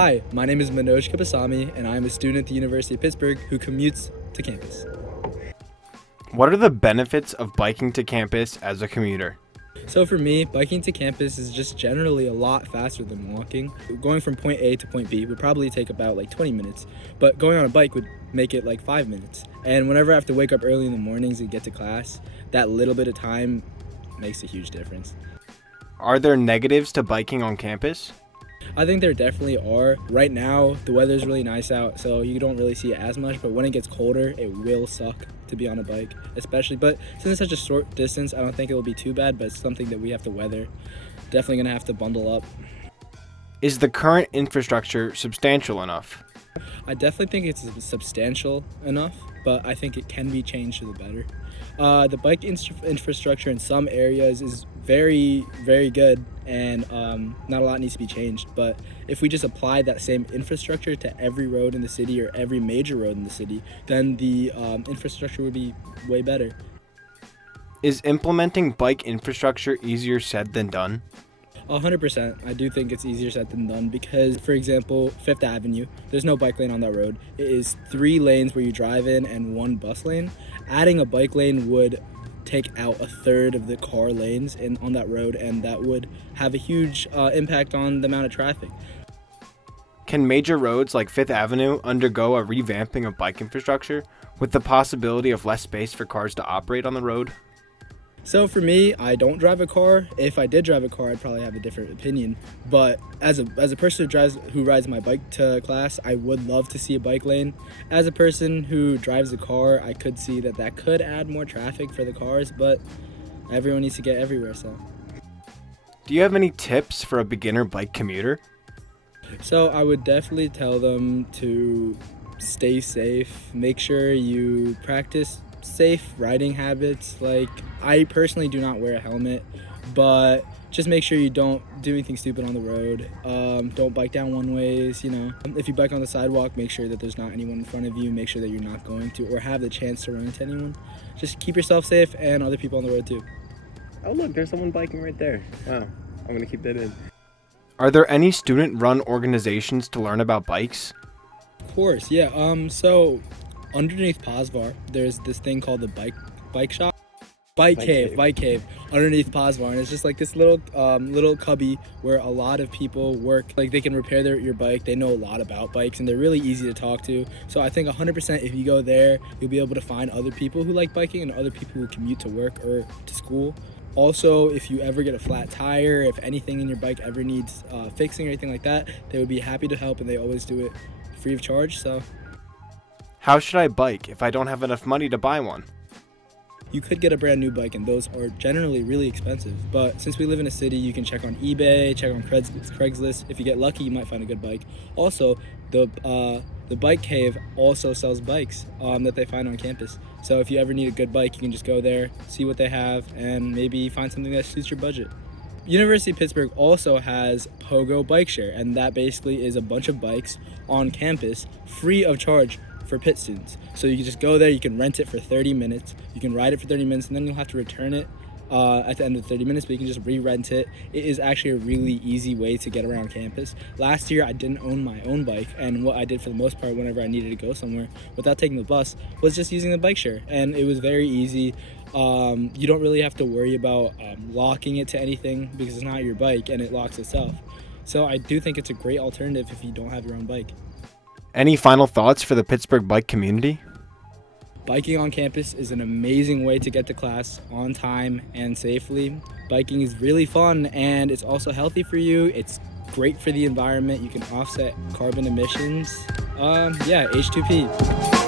Hi, my name is Manoj Kapasamy, and I am a student at the University of Pittsburgh who commutes to campus. What are the benefits of biking to campus as a commuter? So for me, biking to campus is just generally a lot faster than walking. Going from point A to point B would probably take about like 20 minutes, but going on a bike would make it like 5 minutes. And whenever I have to wake up early in the mornings and get to class, that little bit of time makes a huge difference. Are there negatives to biking on campus? I think there definitely are. Right now, the weather is really nice out, so you don't really see it as much, but when it gets colder, it will suck to be on a bike, especially. But since it's such a short distance, I don't think it will be too bad, but it's something that we have to weather. Definitely gonna have to bundle up. Is the current infrastructure substantial enough? I definitely think it's substantial enough, but I think it can be changed to the better. The bike infrastructure in some areas is very, very good, and not a lot needs to be changed. But if we just apply that same infrastructure to every road in the city or every major road in the city, then the infrastructure would be way better. Is implementing bike infrastructure easier said than done? 100%. I do think it's easier said than done because, for example, Fifth Avenue, there's no bike lane on that road. It is 3 lanes where you drive in and 1 bus lane. Adding a bike lane would take out 1/3 of the car lanes on that road, and that would have a huge impact on the amount of traffic. Can major roads like Fifth Avenue undergo a revamping of bike infrastructure with the possibility of less space for cars to operate on the road? So for me, I don't drive a car. If I did drive a car, I'd probably have a different opinion. But as a person who rides my bike to class, I would love to see a bike lane. As a person who drives a car, I could see that could add more traffic for the cars, but everyone needs to get everywhere, so. Do you have any tips for a beginner bike commuter? So I would definitely tell them to stay safe. Make sure you practice safe riding habits. Like, I personally do not wear a helmet, but just make sure you don't do anything stupid on the road. Don't bike down one ways, If you bike on the sidewalk, make sure that there's not anyone in front of you. Make sure that you're not going to or have the chance to run into anyone. Just keep yourself safe and other people on the road too. Oh look, there's someone biking right there. Wow, I'm gonna keep that in. Are there any student-run organizations to learn about bikes? Of course, yeah. So underneath Posvar, there's this thing called the bike shop. Bike cave underneath Posvar, and it's just like this little cubby where a lot of people work. Like, they can repair your bike. They know a lot about bikes, and they're really easy to talk to. So I think 100% if you go there, you'll be able to find other people who like biking and other people who commute to work or to school. Also, if you ever get a flat tire, if anything in your bike ever needs fixing or anything like that, they would be happy to help, and they always do it free of charge. So How should I bike if I don't have enough money to buy one? you could get a brand new bike, and those are generally really expensive. But since we live in a city, you can check on eBay, check on Craigslist. If you get lucky, you might find a good bike. Also, the Bike Cave also sells bikes that they find on campus. So if you ever need a good bike, you can just go there, see what they have, and maybe find something that suits your budget. University of Pittsburgh also has Pogo Bike Share, and that basically is a bunch of bikes on campus free of charge for Pitt students. So you can just go there, you can rent it for 30 minutes, you can ride it for 30 minutes, and then you'll have to return it at the end of the 30 minutes, but you can just re-rent it. It is actually a really easy way to get around campus. Last year, I didn't own my own bike, and what I did for the most part whenever I needed to go somewhere without taking the bus was just using the bike share, and it was very easy. You don't really have to worry about locking it to anything because it's not your bike and it locks itself. So I do think it's a great alternative if you don't have your own bike. Any final thoughts for the Pittsburgh bike community? Biking on campus is an amazing way to get to class on time and safely. Biking is really fun, and it's also healthy for you. It's great for the environment. You can offset carbon emissions. H2P.